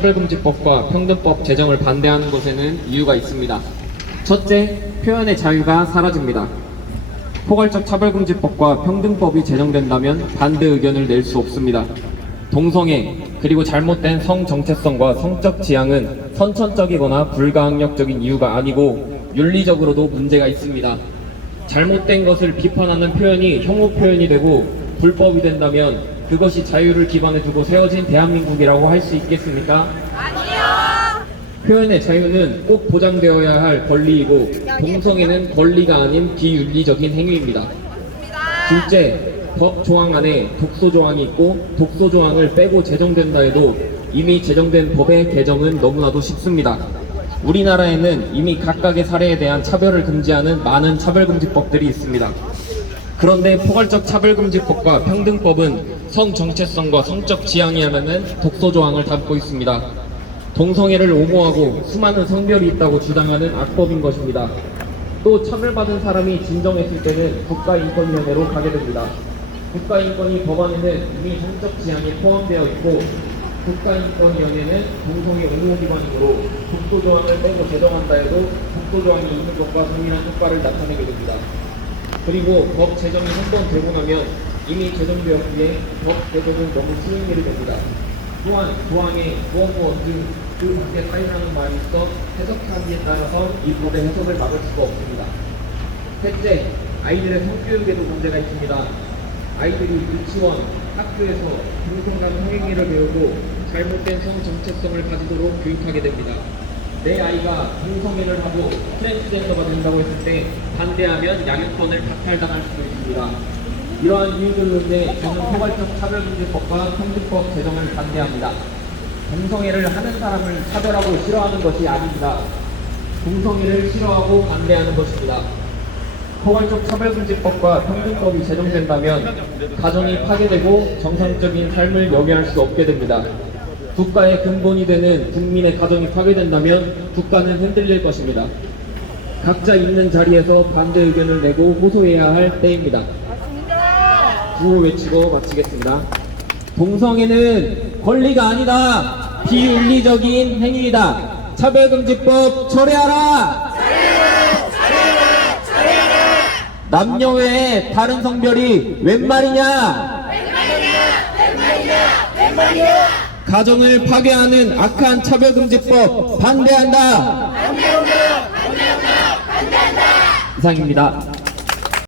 차별금지법과 평등법 제정을 반대하는 것에는 이유가 있습니다. 첫째, 표현의 자유가 사라집니다. 포괄적 차별금지법과 평등법이 제정된다면 반대 의견을 낼 수 없습니다. 동성애, 그리고 잘못된 성정체성과 성적 지향은 선천적이거나 불가항력적인 이유가 아니고 윤리적으로도 문제가 있습니다. 잘못된 것을 비판하는 표현이 혐오 표현이 되고 불법이 된다면 그것이 자유를 기반에 두고 세워진 대한민국이라고 할 수 있겠습니까? 아니요. 표현의 자유는 꼭 보장되어야 할 권리이고 동성애는 권리가 아닌 비윤리적인 행위입니다. 둘째, 법 조항 안에 독소 조항이 있고 독소 조항을 빼고 제정된다 해도 이미 제정된 법의 개정은 너무나도 쉽습니다. 우리나라에는 이미 각각의 사례에 대한 차별을 금지하는 많은 차별금지법들이 있습니다. 그런데 포괄적 차별금지법과 평등법은 성정체성과 성적 지향이라는 독소 조항을 담고 있습니다. 동성애를 옹호하고 수많은 성별이 있다고 주장하는 악법인 것입니다. 또 차별받은 사람이 진정했을 때는 국가인권위원회로 가게 됩니다. 국가인권위 법안에는 이미 성적 지향이 포함되어 있고 국가인권위원회는 동성애 옹호기관이므로 독소조항을 빼고 제정한다 해도 독소조항이 있는 것과 동일한 효과를 나타내게 됩니다. 그리고 법 제정이 한 번 되고 나면 이미 제정되었기에 법 개정은 너무 쉬운 일이 됩니다. 또한 조항에 무엇 그 밖에 사유라는 말이 있어 해석하기에 따라서 이 법의 해석을 막을 수가 없습니다. 셋째, 아이들의 성교육에도 문제가 있습니다. 아이들이 유치원, 학교에서 동성간 성행위를 배우고 잘못된 성정체성을 가지도록 교육하게 됩니다. 내 아이가 동성애를 하고 트랜스젠더가 된다고 했을 때 반대하면 양육권을 박탈당할 수도 있습니다. 이러한 이유들로 인해 저는 포괄적 차별금지법과 평등법 제정을 반대합니다. 동성애를 하는 사람을 차별하고 싫어하는 것이 아닙니다. 동성애를 싫어하고 반대하는 것입니다. 포괄적 차별금지법과 평등법이 제정된다면 가정이 파괴되고 정상적인 삶을 영위할 수 없게 됩니다. 국가의 근본이 되는 국민의 가정이 파괴된다면 국가는 흔들릴 것입니다. 각자 있는 자리에서 반대 의견을 내고 호소해야 할 때입니다. 구호 외치고 마치겠습니다. 동성애는 권리가 아니다. 비윤리적인 행위이다. 차별금지법 철회하라. 남녀 외에 다른 성별이 웬 말이냐? 가정을 파괴하는 악한 차별금지법 반대한다. 이상입니다.